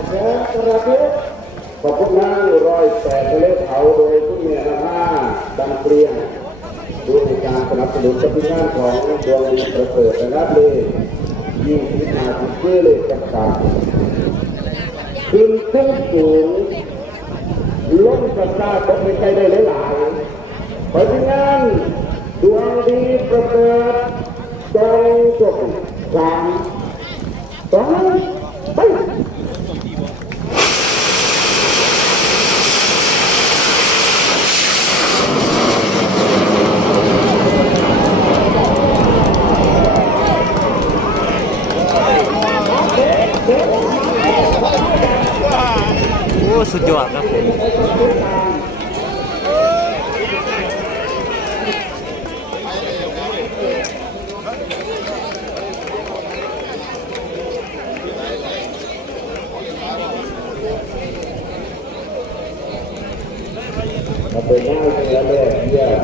ขอบคุณนะ108ทะเลเผาโดยผู้มีอำนาจดังเปลี่ยนดูในการสนับสนุนกับงานของดวงวิญญาณประเสริฐนะครับเลย25ชื่อเลยจำกัดขึ้นขึ้นสูงล้มกระซ่าตกไปใจได้หลายๆเพราะฉะนั้นดวงดีประเสริฐจงจบ3 2 ไปสุดยอดครับผมมาเป็นหน้าเนื้อเลยเยี่ยม